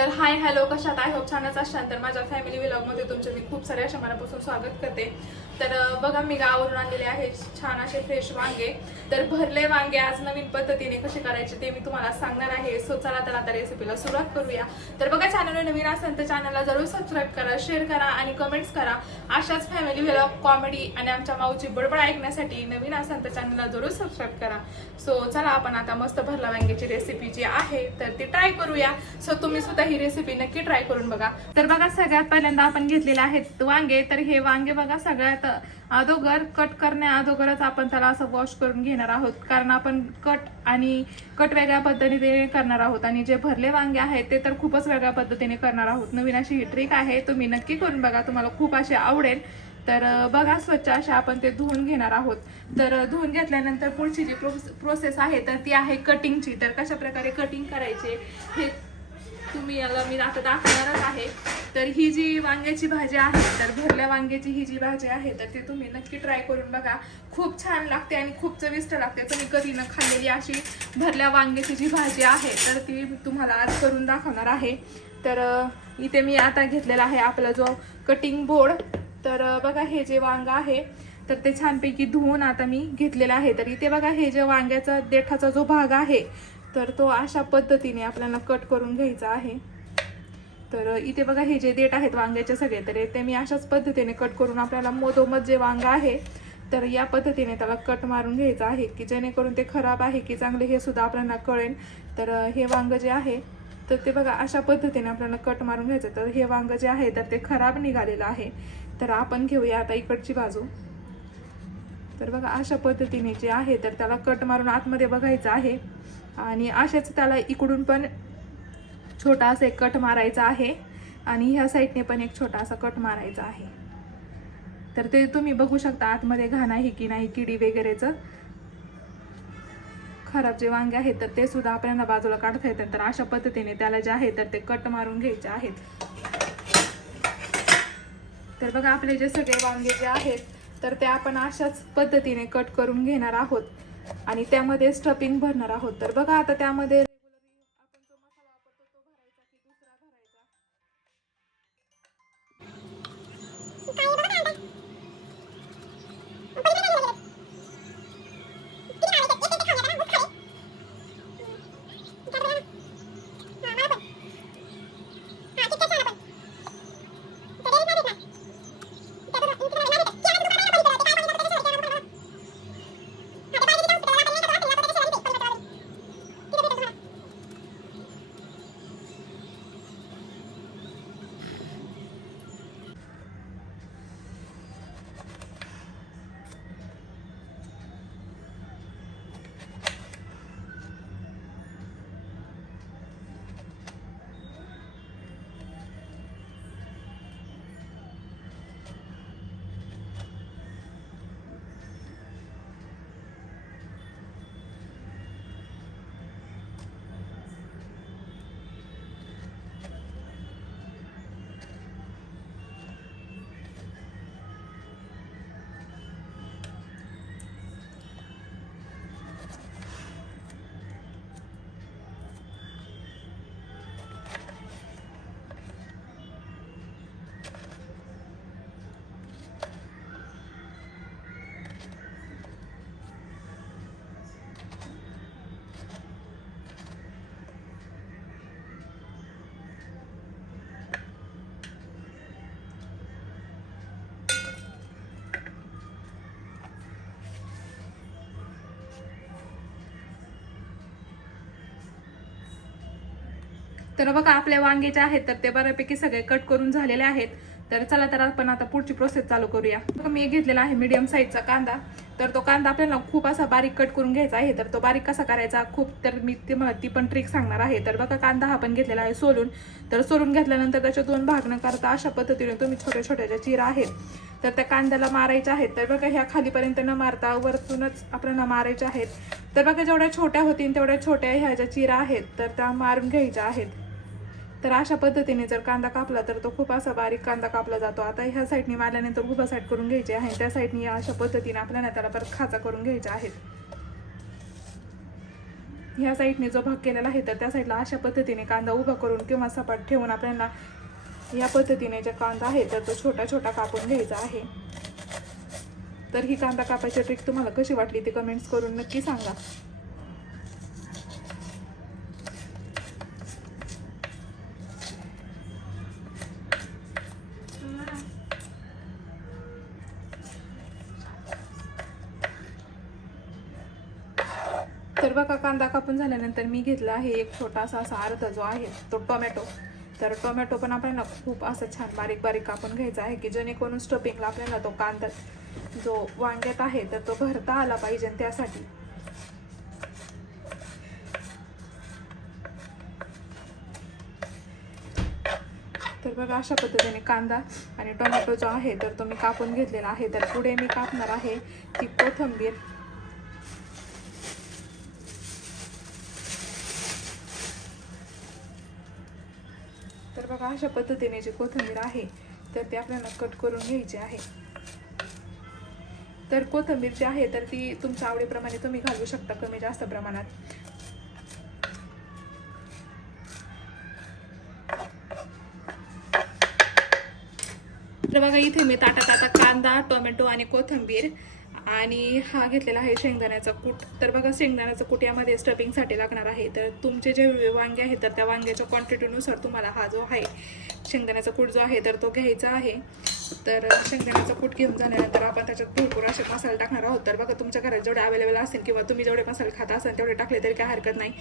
तर hi hello कशात I hope छानच असाल तर माझ्या फॅमिली मध्ये तुमचे मी खूप सारे अशा मनापासून स्वागत करते. तर बघा मी गावावरून आणलेले आहे. छान असे फ्रेश वांगे. तर भरले वांगे आज नवीन पद्धतीने कसे करायचे ते मी तुम्हाला सांगणार आहे. सो चला तर आता रेसिपीला सुरुवात करूया. तर बघा चॅनलवर नवीन असेल तर चॅनलला जरूर सबस्क्राईब करा शेअर करा आणि कमेंट्स करा. अशाच फॅमिली व्लॉग कॉमेडी आणि आमच्या माऊची बडबड ऐकण्यासाठी नवीन असेल तर चॅनलला जरूर सबस्क्राईब करा. सो चला आपण आता मस्त भरला वांग्याची रेसिपी जी आहे तर ती ट्राय करूया. सो तुम्ही सुद्धा ही रेसिपी नक्की ट्राय करून बघा. तर बघा सगळ्यात पहिल्यांदा आपण घेतलेले आहेत वांगे. तर हे वांगे बघा सगळ्यात अगोदर कट करण्या अगोदरच आपण त्याला असं वॉश करून घेणार आहोत. कारण आपण कट आणि कट वेगळ्या पद्धतीने करणार आहोत. आणि जे भरले वांगे आहेत ते तर खूपच वेगळ्या पद्धतीने करणार आहोत. नवीन अशी ही ट्रिक आहे तुम्ही नक्की करून बघा. तुम्हाला खूप असे आवडेल. तर बघा स्वच्छ अशा आपण ते धुवून घेणार आहोत. तर धुवून घेतल्यानंतर पुढची जी प्रोसेस आहे तर ती आहे कटिंगची तर कशा प्रकारे कटिंग करायचे हे तुम्ही याला मी आता दाखवणारच आहे. तर ही जी वांग्याची भाजी आहे तर भरल्या वांग्याची ही जी भाजी आहे तर ती तुम्ही नक्की ट्राय करून बघा. खूप छान लागते आणि खूप चविष्ट लागते. तुम्ही कधी न खाल्लेली अशी भरल्या वांग्याची जी भाजी आहे तर ती तुम्हाला आज करून दाखवणार आहे. तर इथे मी आता घेतलेला आहे आपला जो कटिंग बोर्ड तर बघा हे जे वांग आहे तर ते छानपैकी धुवून आता मी घेतलेलं आहे. तर इथे बघा हे जे वांग्याचा देठाचा जो भाग आहे तर तो अशा पद्धतीने आपल्याला कट करून घ्यायचा आहे. तर इथे बघा हे जे देठ आहेत वांग्याचे सगळे तर ते मी अशाच पद्धतीने कट करून आपल्याला मधोमध जे वांग आहे तर या पद्धतीने त्याला कट मारून घ्यायचं आहे की जेणेकरून ते खराब आहे की चांगले हे सुद्धा आपल्याला कळेल. तर हे वांग जे आहे तर ते बघा अशा पद्धतीने आपल्याला कट मारून घ्यायचं तर हे वांग जे आहे तर ते खराब निघालेलं आहे. तर आपण घेऊया आता इकडची बाजू. तर बघा अशा पद्धतीने जे आहे तर त्याला कट मारून आतमध्ये बघायचं आहे. आणि अशाच त्याला इकडून पण छोटा असा एक कट मारायचा आहे. आणि ह्या साईडने पण एक छोटा असा कट मारायचा आहे. तर ते तुम्ही बघू शकता आतमध्ये घाण आहे की नाही किडी वगैरेचं. खराब जे वांगे आहेत तर ते सुद्धा आपल्याला बाजूला काढता येतात. तर अशा पद्धतीने त्याला जे आहे तर ते कट मारून घ्यायचे आहेत. तर बघा आपले जे सगळे वांगे जे आहेत तर ते आपण अशाच पद्धतीने कट करून घेणार आहोत. आणि त्यामध्ये स्टफिंग भरणार आहोत. तर बघा आता त्यामध्ये तर बघा आपल्या वांगे जे आहेत तर ते बऱ्यापैकी सगळे कट करून झालेले आहेत. तर चला तर आपण आता पुढची प्रोसेस चालू करूया. बघा मी घेतलेला आहे मीडियम साईजचा कांदा. तर तो कांदा आपल्याला खूप असा बारीक कट करून घ्यायचा आहे. तर तो बारीक कसा करायचा? खूप तर मी ती ती पण ट्रिक सांगणार आहे. तर बघा कांदा हा पण घेतलेला आहे सोलून. तर सोलून घेतल्यानंतर त्याच्या दोन भाग न करता अशा पद्धतीने तुम्ही छोट्या छोट्या ज्या चिरा आहेत तर त्या कांद्याला मारायच्या आहेत. तर बघा ह्या खालीपर्यंत न मारता वरतूनच आपल्याला मारायच्या आहेत. तर बघा जेवढ्या छोट्या होतील तेवढ्या छोट्या ह्या ज्या चिरा आहेत तर त्या मारून घ्यायच्या आहेत. तर अशा पद्धतीने जर कांदा कापला तर तो खूप असा बारीक कांदा कापला जातो. आता ह्या साईडनी मारल्यानंतर उभा साईड करून घ्यायचे आहे त्या साईडनी अशा पद्धतीने आपल्याला त्याला परत खाचा करून घ्यायचे आहेत ह्या साईडने जो भाग केलेला आहे तर त्या साईडला अशा पद्धतीने कांदा उभा करून किंवा सपाट ठेवून आपल्याला या पद्धतीने जे कांदा आहे तर तो छोटा छोटा कापून घ्यायचा आहे. तर ही कांदा कापायची ट्रिक तुम्हाला कशी वाटली ती कमेंट्स करून नक्की सांगा. तर बघा कांदा कापून झाल्यानंतर मी घेतला आहे एक छोटासा असा अर्धा जो आहे तो टोमॅटो. तर टोमॅटो पण आपल्याला खूप असं छान बारीक बारीक कापून घ्यायचा आहे की जेणेकरून स्टफिंगला आपल्याला तो कांदा जो वांग्यात आहे तर तो भरता आला पाहिजे त्यासाठी. तर बघा अशा पद्धतीने कांदा आणि टोमॅटो जो आहे तर तो मी कापून घेतलेला आहे. तर पुढे मी कापणार आहे ती कोथिंबीर. बघा अशा पद्धतीने जी कोथिंबीर आहे तर ती आपल्याला कट करून घ्यायची आहे. तर कोथिंबीर जी आहे तर ती तुमच्या आवडीप्रमाणे तुम्ही घालू शकता कमी जास्त प्रमाणात. तर बघा इथे मी ताटा ताटा कांदा टोमॅटो आणि कोथिंबीर आणि हा घेतलेला आहे शेंगदाण्याचा कूट. तर बघा शेंगदाण्याचा कूट यामध्ये स्टफिंगसाठी लागणार आहे. तर तुमचे जे वांगे आहेत तर त्या वांग्याच्या क्वांटिटीनुसार तुम्हाला हा जो आहे शेंगदाण्याचा कूट जो आहे तर तो घ्यायचा आहे. तर शेंगदाण्याचा कूट घेऊन झाल्यानंतर आपण त्याच्यात भरपूर असे मसाले टाकणार आहोत. तर बघा तुमच्या घरात जेवढे अवेलेबल असेल किंवा तुम्ही जेवढे मसाले खात असाल तेवढे टाकले तरी काय हरकत नाही.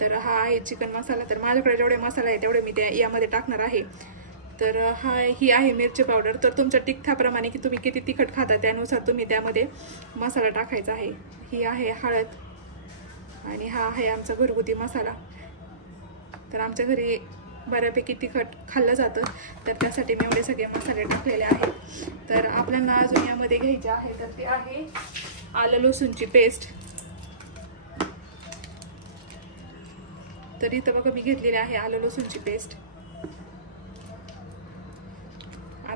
तर हा आहे चिकन मसाला. तर माझ्याकडे जेवढे मसाला आहे तेवढे मी त्या यामध्ये टाकणार आहे. तर हा ही आहे मिरची पावडर तर तुमच्या तिखटाप्रमाणे की तुम्ही किती तिखट खाता त्यानुसार तुम्ही त्यामध्ये मसाला टाकायचा आहे. ही आहे हळद आणि हा आहे आमचा घरगुती मसाला. तर आमच्या घरी बऱ्यापैकी तिखट खाल्लं जातं. तर त्यासाठी मी एवढे सगळे मसाले टाकलेले आहेत. तर आपल्याला अजून यामध्ये घ्यायचे आहे तर ते आहे आलं लसूणची पेस्ट तर इथं बघा मी घेतलेली आहे आलं लसूणची पेस्ट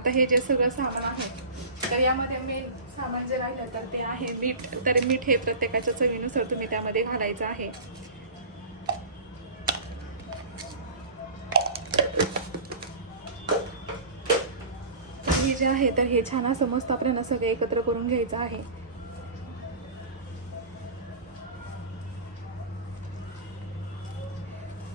आता हे जे सगळं सामान आहे तर यामध्ये मेन सामान जे राहिलं तर ते आहे मीठ. तर मीठ हे प्रत्येकाच्या चवीनुसार तुम्ही त्यामध्ये घालायचं आहे. हे जे आहे तर हे छान असं मस्त आपल्याला सगळं एकत्र करून घ्यायचं आहे.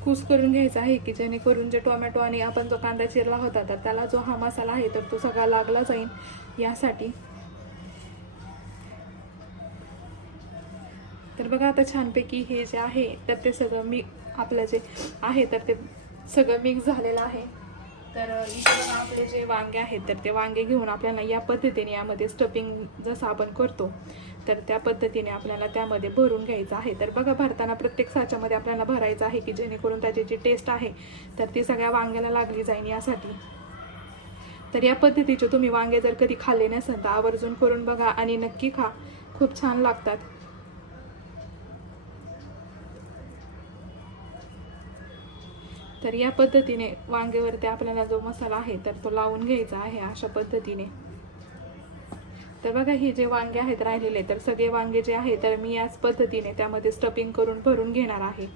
कूस करून घ्यायचा आहे की जेणेकरून जे टोमॅटो आणि आपण जो कांदा चिरला होता तर त्याला जो हा मसाला आहे तर तो सगळा लागला जाईल यासाठी. तर बघा आता छानपैकी हे जे आहे तर ते सगळं मी आपलं जे आहे तर ते सगळं मिक्स झालेलं आहे. तर इथे आपले जे वांगे आहेत तर ते वांगे घेऊन आपल्याला या पद्धतीने यामध्ये स्टफिंग जसं आपण करतो तर त्या पद्धतीने आपल्याला त्यामध्ये भरून घ्यायचं आहे. तर बघा भरताना प्रत्येक साच्यामध्ये आपल्याला भरायचं आहे की जेणेकरून त्याची जी टेस्ट आहे तर ती सगळ्या वांग्याला लागली जाईल यासाठी. तर या पद्धतीचे तुम्ही वांगे जर कधी खाल्ले नसेल तर आवर्जून करून बघा आणि नक्की खा. खूप छान लागतात. तर या पद्धतीने वांगेवरती आपल्याला जो मसाला आहे तर तो लावून घ्यायचा आहे अशा पद्धतीने. तर बघा हे जे वांगे आहेत राहिलेले तर सगळे वांगे जे आहे तर मी याच पद्धतीने त्यामध्ये स्टफिंग करून भरून घेणार आहे.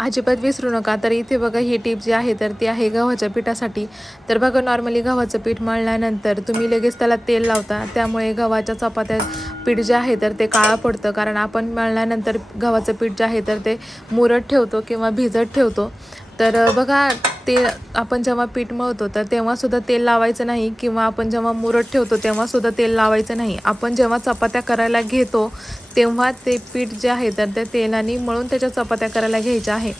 अजिबात विसरू नका. तर इथे बघा ही टीप जी आहे तर ती आहे गव्हाच्या पिठासाठी. तर बघा नॉर्मली गव्हाचं पीठ मळल्यानंतर तुम्ही लगेच त्याला तेल लावता. त्यामुळे गव्हाच्या चपात्या पीठ जे आहे तर ते काळं पडतं. कारण आपण मळल्यानंतर गव्हाचं पीठ जे आहे तर ते मुरत ठेवतो किंवा भिजत ठेवतो. तर बघा ते आपण जेव्हा पीठ मळतो तर तेव्हासुद्धा तेल लावायचं नाही किंवा आपण जेव्हा मुरत ठेवतो तेव्हासुद्धा तेल लावायचं नाही. आपण जेव्हा चपात्या करायला घेतो तेव्हा ते पीठ जे आहे तर त्या तेलाने मळून त्याच्या चपात्या करायला घ्यायच्या आहे.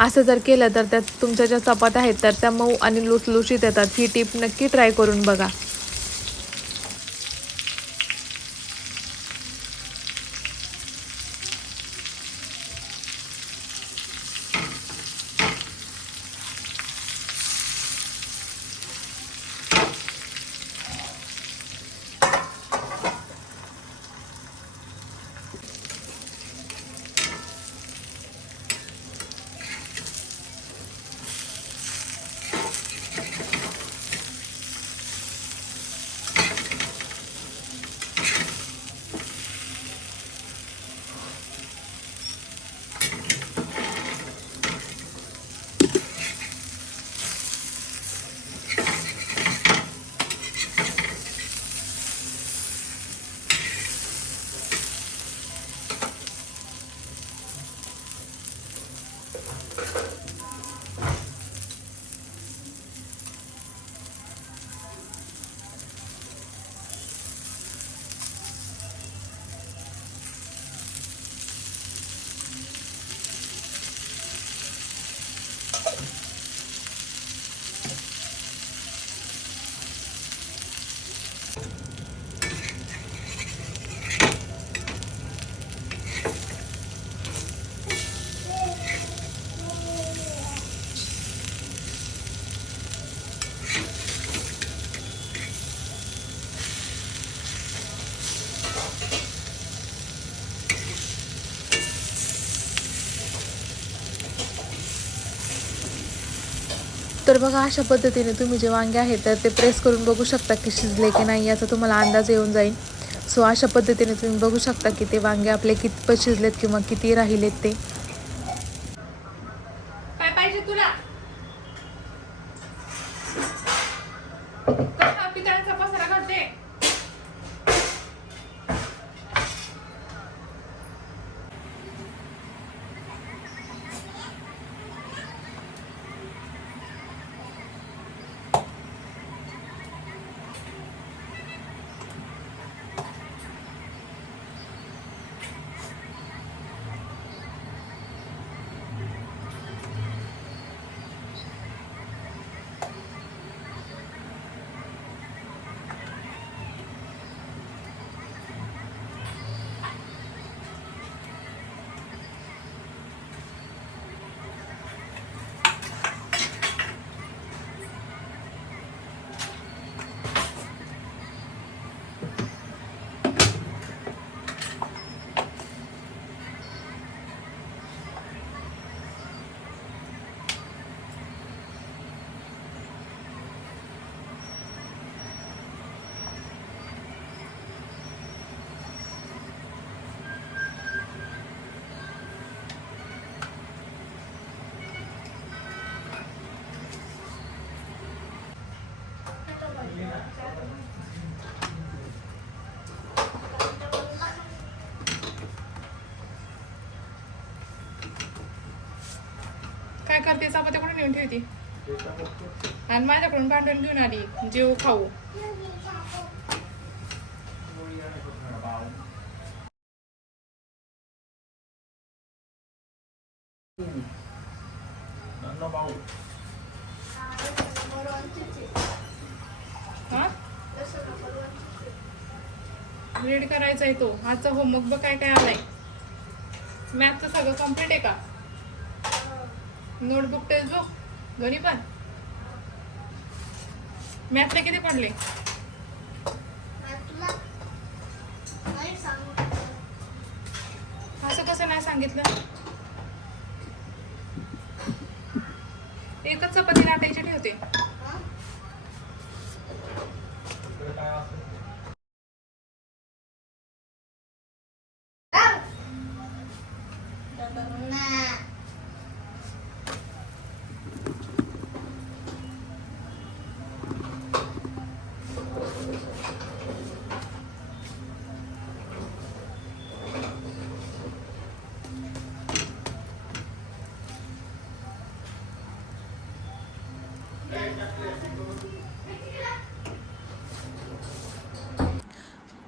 असं जर केलं तर त्यात तुमच्या ज्या चपात्या आहेत तर त्या मऊ आणि लुसलुशीत येतात. ही टीप नक्की ट्राय करून बघा. तर बघा अशा पद्धतीने तुम्ही जे वांगे आहेत तर ते प्रेस करून बघू शकता की शिजले की नाही याचा तुम्हाला अंदाज येऊन जाईल. सो अशा पद्धतीने तुम्ही बघू शकता की ते वांगे आपले कितपत शिजलेत किंवा किती राहिलेत ते काय पाहिजे तुला कसा पितळाचा पसारा घालते काय करते चपात्या कुठून येऊन ठेवते. आणि माझ्याकडून भांडण घेऊन आली जेव खाऊ. हा? रीड करायचा आहे तो. आजचा होमवर्क बघ काय काय आलाय. मॅथचं सगळं कंप्लीट आहे का? नोटबुक टेस्ट बुक घरी पण मॅथले किती पडले? असं कसं नाही सांगितलं? एकच चपाती लाटायची ठेवते.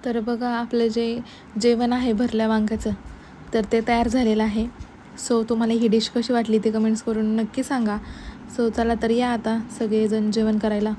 तर बघा आपलं जे जेवण आहे भरल्या वांग्याचं तर ते तयार झालेलं आहे. सो तुम्हाला ही डिश कशी वाटली ते कमेंट्स करून नक्की सांगा. सो चला तर या आता सगळेजण जेवण करायला.